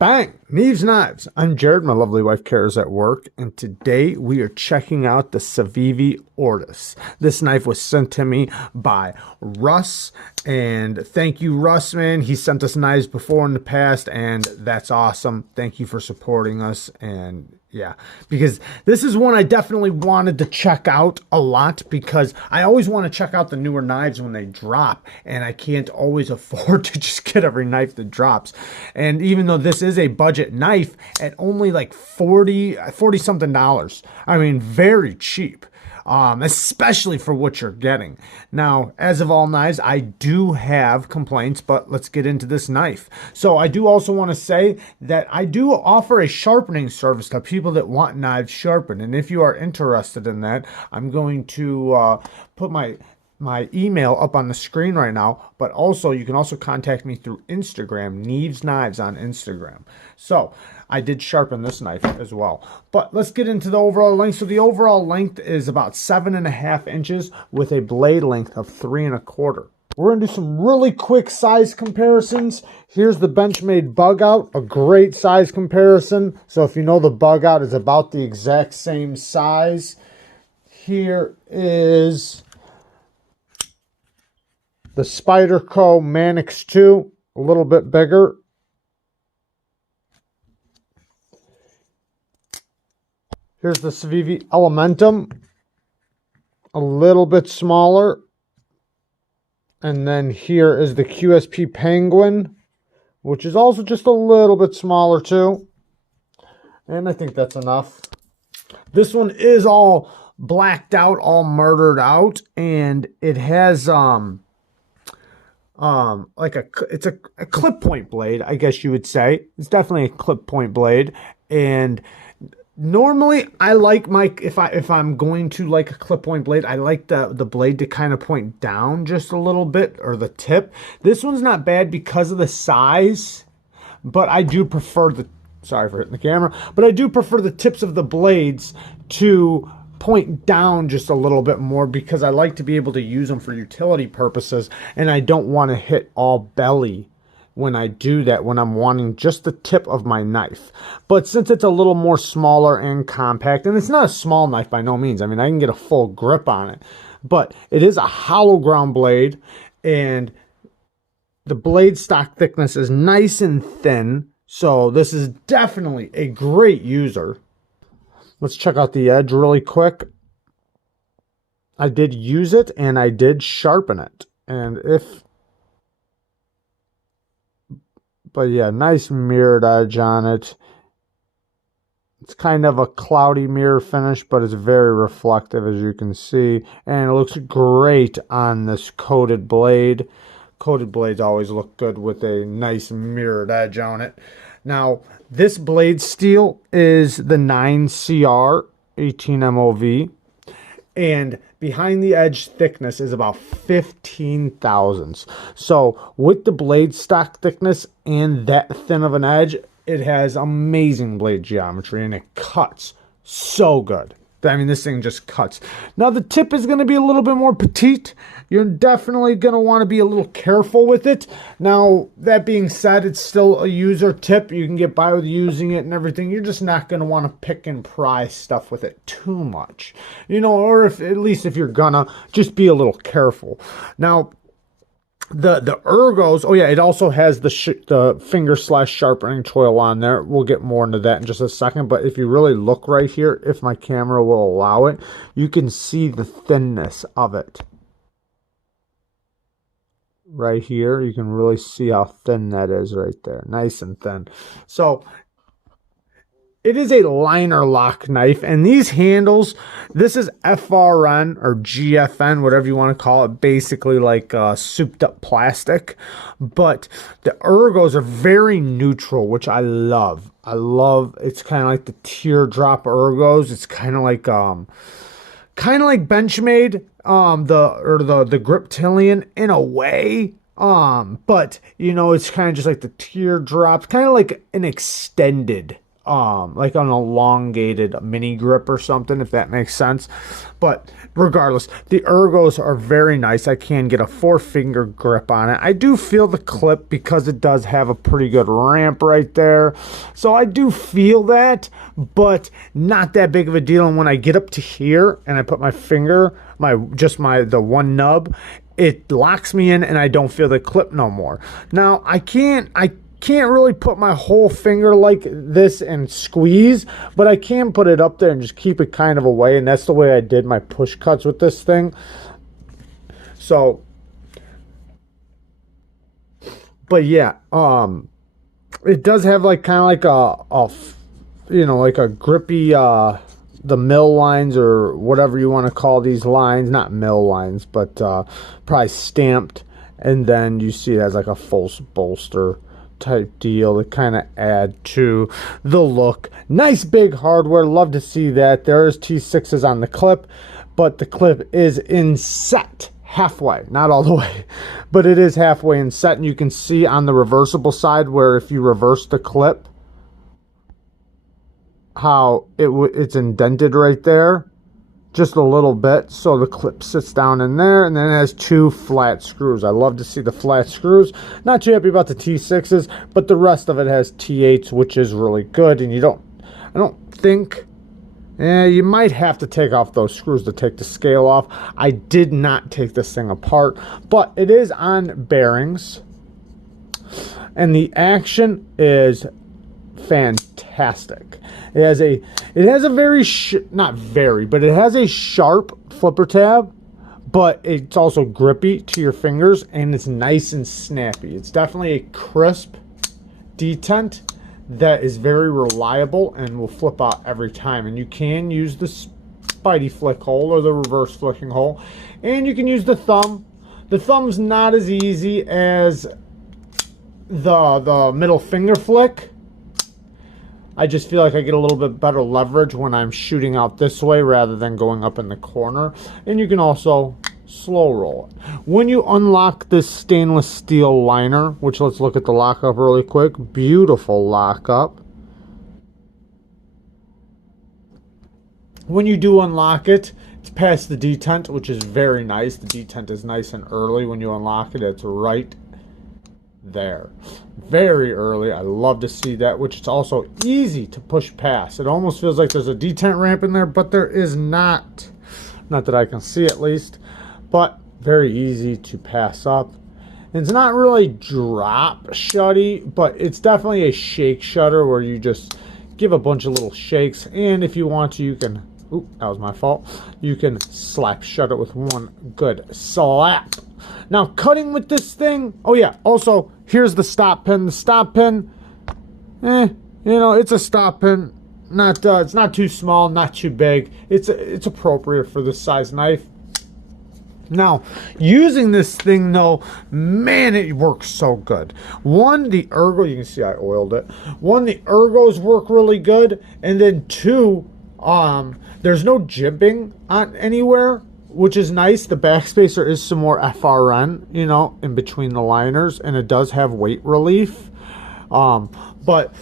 Bang! Neeves Knives. I'm Jared. My lovely wife Kara's at work, and today we are checking out the Civivi Ortis. This knife was sent to me by Russ, and thank you, Russ, man. He sent us knives before in the past, and that's awesome. Thank you for supporting us, and yeah, because this is one I definitely wanted to check out a lot, because I always want to check out the newer knives when they drop, and I can't always afford to just get every knife that drops. And even though this is a budget knife at only like 40 something dollars, I mean, very cheap. Especially for what you're getting. Now, as of all knives, I do have complaints, but let's get into this knife. So I do also want to say that I do offer a sharpening service to people that want knives sharpened. And if you are interested in that, I'm going to put my email up on the screen right now, but also you can also contact me through Instagram, Neeves Knives on Instagram. So I did sharpen this knife as well. But let's get into the overall length. So the overall length is about 7.5 inches with a blade length of 3 1/4. We're gonna do some really quick size comparisons. Here's the Benchmade bug out, a great size comparison. So if you know, the bug out is about the exact same size. Here is the Spyderco Manix 2, a little bit bigger. Here's the Civivi Elementum, a little bit smaller. And then here is the QSP Penguin, which is also just a little bit smaller too. And I think that's enough. This one is all blacked out, all murdered out, and it has like it's a clip point blade, I guess you would say. It's definitely a clip point blade. And normally I like my, if I'm going to like a clip point blade, I like the blade to kind of point down just a little bit, or the tip. This one's not bad because of the size, but I do prefer the, sorry for hitting the camera, but I do prefer the tips of the blades to point down just a little bit more, because I like to be able to use them for utility purposes, and I don't want to hit all belly when I do that, when I'm wanting just the tip of my knife. But since it's a little more smaller and compact, and it's not a small knife by no means, I mean, I can get a full grip on it, but it is a hollow ground blade, and the blade stock thickness is nice and thin, so this is definitely a great user. Let's check out the edge really quick. I did use it, and I did sharpen it. But yeah, nice mirrored edge on it. It's kind of a cloudy mirror finish, but it's very reflective, as you can see. And it looks great on this coated blade. Coated blades always look good with a nice mirrored edge on it. Now, this blade steel is the 9CR 18 MOV, and behind the edge thickness is about 15 thousandths. So with the blade stock thickness and that thin of an edge, it has amazing blade geometry, and it cuts so good. I mean, this thing just cuts. Now, the tip is going to be a little bit more petite. You're definitely going to want to be a little careful with it. Now, that being said, it's still a user tip. You can get by with using it and everything. You're just not going to want to pick and pry stuff with it too much. You know, or if, at least if you're gonna, just be a little careful. Now, the ergos, oh yeah, it also has the finger slash sharpening choil on there. We'll get more into that in just a second, but if you really look right here, if my camera will allow it, you can see the thinness of it. Right here, you can really see how thin that is right there. Nice and thin. So it is a liner lock knife, and these handles, this is FRN or GFN, whatever you want to call it, basically like souped up plastic. But the ergos are very neutral, which I love. I love, it's kind of like the teardrop ergos. It's kind of like Benchmade, the Griptilian in a way. But you know, it's kind of just like the teardrops, kind of like an extended like an elongated mini grip or something, if that makes sense. But regardless, the ergos are very nice. I can get a 4-finger grip on it. I do feel the clip because it does have a pretty good ramp right there. So I do feel that, but not that big of a deal. And when I get up to here and I put my finger, the one nub, it locks me in and I don't feel the clip no more. Now I can't really put my whole finger like this and squeeze, but I can put it up there and just keep it kind of away, and that's the way I did my push cuts with this thing. So, but yeah, it does have like kind of like like a grippy, the mill lines or whatever you want to call these lines, not mill lines, but probably stamped, and then you see it has like a false bolster type deal to kind of add to the look. Nice big hardware, love to see that. There is T6s on the clip, but the clip is in set halfway, not all the way, but it is halfway in set. And you can see on the reversible side where if you reverse the clip, how it's indented right there just a little bit, so the clip sits down in there, and then it has 2 flat screws. I love to see the flat screws. Not too happy about the T6s, but the rest of it has T8s, which is really good. And I don't think, you might have to take off those screws to take the scale off. I did not take this thing apart, but it is on bearings, and the action is fantastic. It has a very but it has a sharp flipper tab, but it's also grippy to your fingers, and it's nice and snappy. It's definitely a crisp detent that is very reliable and will flip out every time. And you can use the Spidey flick hole or the reverse flicking hole, and you can use the thumb. The thumb's not as easy as the middle finger flick. I just feel like I get a little bit better leverage when I'm shooting out this way rather than going up in the corner. And you can also slow roll it. When you unlock this stainless steel liner, which let's look at the lockup really quick. Beautiful lockup. When you do unlock it, it's past the detent, which is very nice. The detent is nice and early. When you unlock it, it's right there. Very early. I love to see that, which is also easy to push past. It almost feels like there's a detent ramp in there, but there is not. Not that I can see, at least. But very easy to pass up. And it's not really drop shutty, but it's definitely a shake shutter where you just give a bunch of little shakes, and if you want to, you can, oop, that was my fault, you can slap shut it with one good slap. Now, cutting with this thing, oh yeah, also, here's the stop pin. The stop pin, you know, it's a stop pin. Not, it's not too small, not too big. It's appropriate for this size knife. Now, using this thing, though, man, it works so good. One, the ergo, you can see I oiled it. One, the ergos work really good. And then two, there's no jimping on anywhere, which is nice. The backspacer is some more FRN, you know, in between the liners. And it does have weight relief. But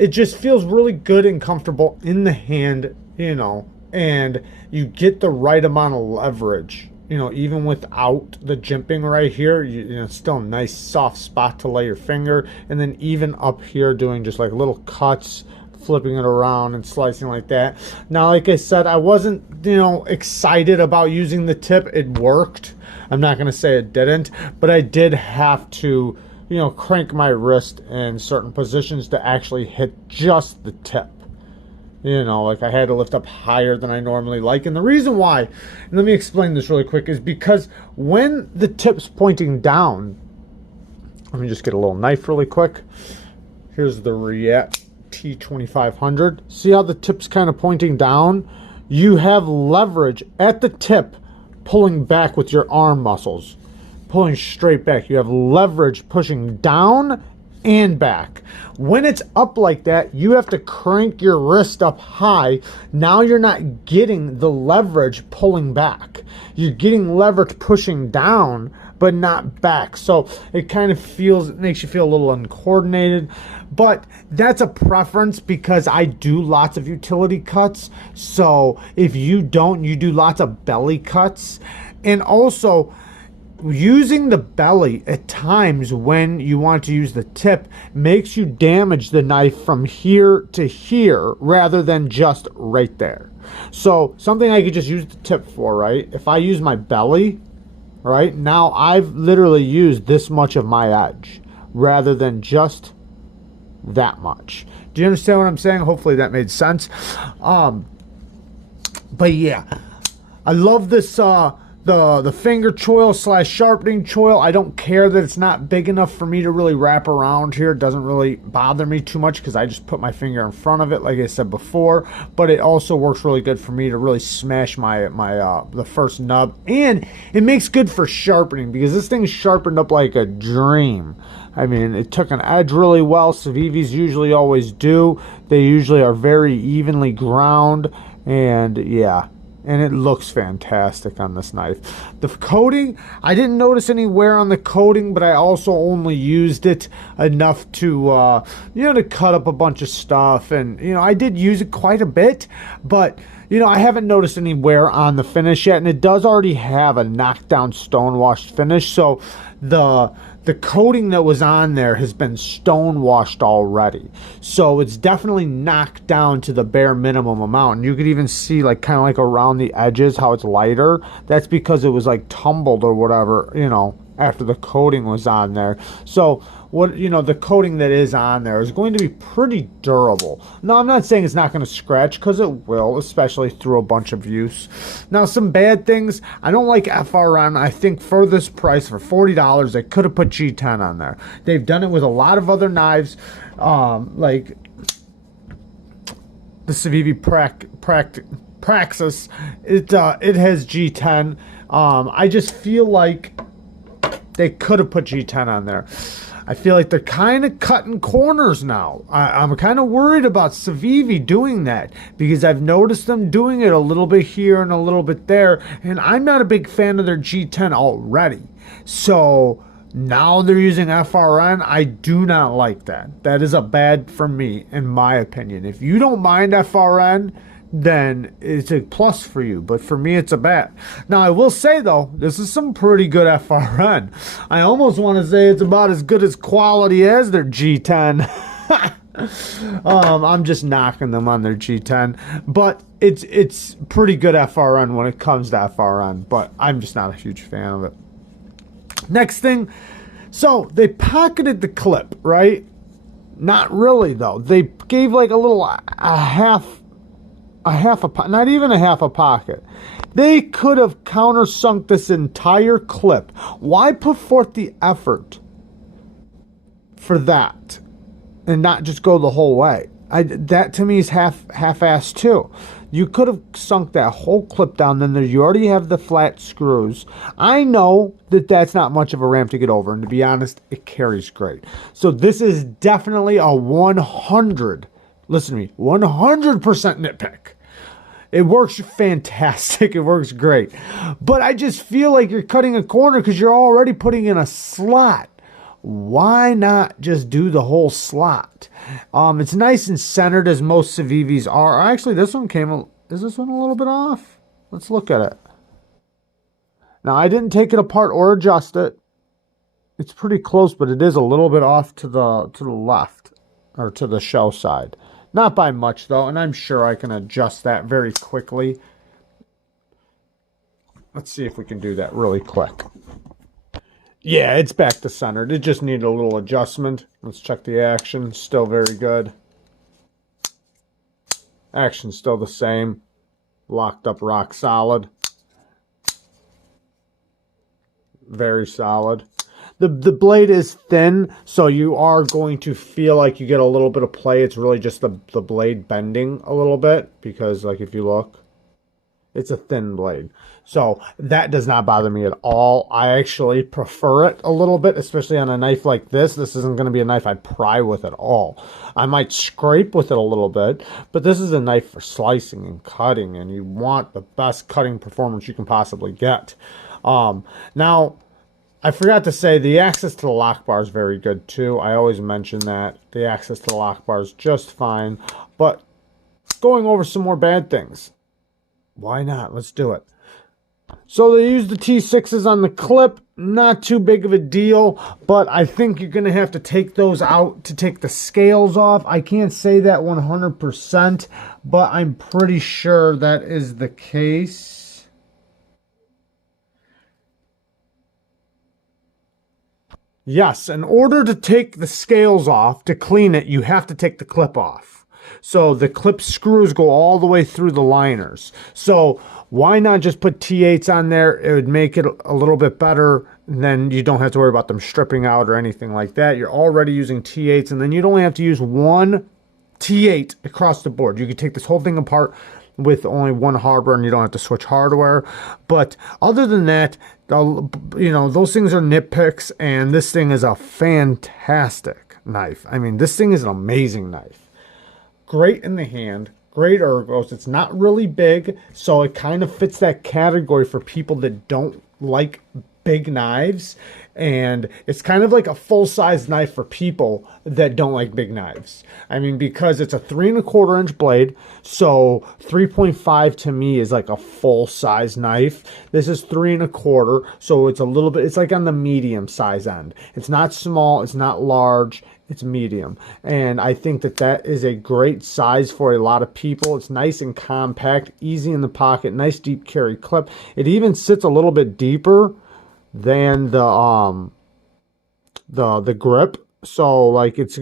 it just feels really good and comfortable in the hand, you know. And you get the right amount of leverage. You know, even without the jimping right here, you know, it's still a nice soft spot to lay your finger. And then even up here doing just like little cuts, flipping it around and slicing like that. Now, like I said, I wasn't, you know, excited about using the tip. It worked. I'm not going to say it didn't, but I did have to, you know, crank my wrist in certain positions to actually hit just the tip. You know, like I had to lift up higher than I normally like. And the reason why, and let me explain this really quick, is because when the tip's pointing down, let me just get a little knife really quick. Here's the React T2500. See how the tip's kind of pointing down? You have leverage at the tip pulling back with your arm muscles. Pulling straight back. You have leverage pushing down and back. When it's up like that, you have to crank your wrist up high. Now you're not getting the leverage pulling back. You're getting leverage pushing down, but not back. So it kind of feels, it makes you feel a little uncoordinated. but that's a preference because I do lots of utility cuts. So if you don't, you do lots of belly cuts. And also, using the belly at times when you want to use the tip makes you damage the knife from here to here rather than just right there. So something I could just use the tip for, right? If I use my belly, right, now I've literally used this much of my edge rather than just that much. Do you understand what I'm saying? Hopefully that made sense. But yeah, I love this the finger choil / sharpening choil. I don't care that it's not big enough for me to really wrap around here. It doesn't really bother me too much because I just put my finger in front of it, like I said before. But it also works really good for me to really smash the first nub, and it makes good for sharpening because this thing's sharpened up like a dream. I mean, it took an edge really well. Civivis usually always do. They usually are very evenly ground, and yeah. And it looks fantastic on this knife. The coating, I didn't notice any wear on the coating, but I also only used it enough to, to cut up a bunch of stuff. And, I did use it quite a bit, but, I haven't noticed any wear on the finish yet. And it does already have a knockdown stone-washed finish. So the coating that was on there has been stone-washed already. So it's definitely knocked down to the bare minimum amount. And you could even see kind of like around the edges how it's lighter. That's because it was like tumbled or whatever, after the coating was on there. So the coating that is on there is going to be pretty durable. Now, I'm not saying it's not going to scratch, because it will, especially through a bunch of use. Now, some bad things. I don't like FRN. I think for this price, for $40, they could have put G10 on there. They've done it with a lot of other knives, like the Civivi Praxis. It has G10. I just feel like they could have put G10 on there. I feel like they're kind of cutting corners now. I'm kind of worried about Civivi doing that because I've noticed them doing it a little bit here and a little bit there, and I'm not a big fan of their G10 already. So now they're using FRN. I do not like that. That is a bad for me, in my opinion. If you don't mind FRN, then it's a plus for you, but for me it's a bad. Now, I will say though, this is some pretty good FRN. I almost want to say it's about as good as quality as their G10. I'm just knocking them on their G10, but it's pretty good FRN when it comes to FRN, but I'm just not a huge fan of it. Next thing, so they pocketed the clip, right? Not really though. They gave like not even a half a pocket. They could have countersunk this entire clip. Why put forth the effort for that and not just go the whole way? That to me is half-assed too. You could have sunk that whole clip down. Then you already have the flat screws. I know that that's not much of a ramp to get over, and to be honest, it carries great. So this is definitely a 100. Listen to me, 100% nitpick. It works fantastic. It works great. But I just feel like you're cutting a corner because you're already putting in a slot. Why not just do the whole slot? It's nice and centered as most Civivis are. Actually, this one is this one a little bit off? Let's look at it. Now, I didn't take it apart or adjust it. It's pretty close, but it is a little bit off to the left, or to the shell side. Not by much, though, and I'm sure I can adjust that very quickly. Let's see if we can do that really quick. Yeah, it's back to centered. It just needed a little adjustment. Let's check the action. Still very good. Action still the same. Locked up rock solid. Very solid. The blade is thin, so you are going to feel like you get a little bit of play. It's really just the blade bending a little bit, because like if you look, it's a thin blade. So that does not bother me at all. I actually prefer it a little bit, especially on a knife like this. This isn't going to be a knife I pry with at all. I might scrape with it a little bit, but this is a knife for slicing and cutting, and you want the best cutting performance you can possibly get. Now, I forgot to say the access to the lock bar is very good too. I always mention that. The access to the lock bar is just fine. But going over some more bad things. Why not? Let's do it. So they use the T6s on the clip. Not too big of a deal, but I think you're going to have to take those out to take the scales off. I can't say that 100%, but I'm pretty sure that is the case. Yes, in order to take the scales off, to clean it, you have to take the clip off. So the clip screws go all the way through the liners. So why not just put T8s on there? It would make it a little bit better. And then you don't have to worry about them stripping out or anything like that. You're already using T8s, and then you'd only have to use one T8 across the board. You could take this whole thing apart with only one hardware, and you don't have to switch hardware. But other than that, you know, those things are nitpicks, and this thing is a fantastic knife. I mean, this thing is an amazing knife. Great in the hand, great ergos. It's not really big, so it kind of fits that category for people that don't like big knives, and it's kind of like a full-size knife for people that don't like big knives. I mean, because it's a 3 1/4 inch blade, so 3.5 to me is like a full-size knife. This is 3 1/4, so it's a little bit, it's like on the medium size end. It's not small, it's not large, it's medium, and I think that that is a great size for a lot of people. It's nice and compact, easy in the pocket, nice deep carry clip. It even sits a little bit deeper than the grip, so like it's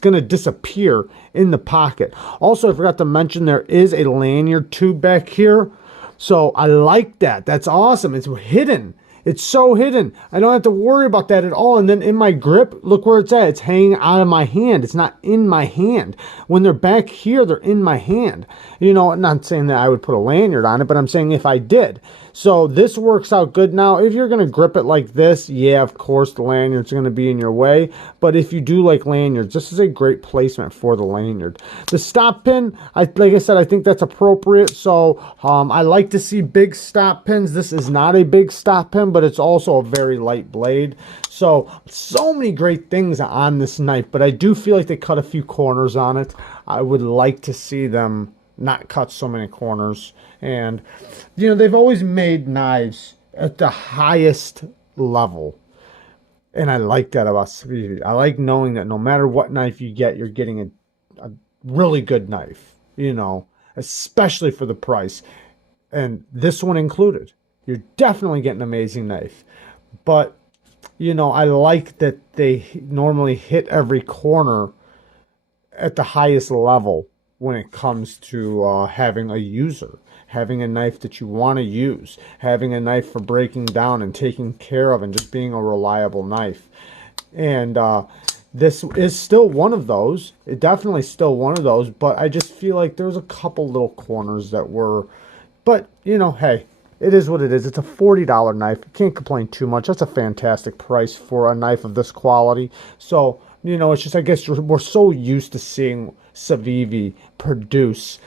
gonna disappear in the pocket. Also, I forgot to mention there is a lanyard tube back here, so I like that. That's awesome. It's hidden. It's so hidden. I don't have to worry about that at all. And then in my grip, look where it's at. It's hanging out of my hand. It's not in my hand. When they're back here, they're in my hand. You know, I'm not saying that I would put a lanyard on it, but I'm saying if I did. So this works out good. Now, if you're going to grip it like this, yeah, of course, the lanyard's going to be in your way. But if you do like lanyards, this is a great placement for the lanyard. The stop pin, like I said, I think that's appropriate. So I like to see big stop pins. This is not a big stop pin, but it's also a very light blade. So many great things on this knife, but I do feel like they cut a few corners on it. I would like to see them not cut so many corners. And, you know, they've always made knives at the highest level. And I like that about Civivi. I like knowing that no matter what knife you get, you're getting a really good knife, you know, especially for the price. And this one included. You're definitely getting an amazing knife. But, you know, I like that they normally hit every corner at the highest level when it comes to having a user, having a knife that you want to use, having a knife for breaking down and taking care of and just being a reliable knife. And this is still one of those. It definitely still one of those, but I just feel like there's a couple little corners that were, but, you know, hey, it is what it is. It's a $40 knife. You can't complain too much. That's a fantastic price for a knife of this quality. So, you know, it's just, I guess we're so used to seeing Civivi produce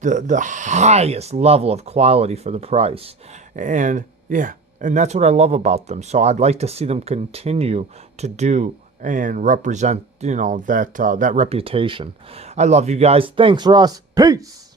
the highest level of quality for the price. And yeah, and that's what I love about them. So I'd like to see them continue to do and represent, you know, that reputation. I love you guys. Thanks, Russ. Peace.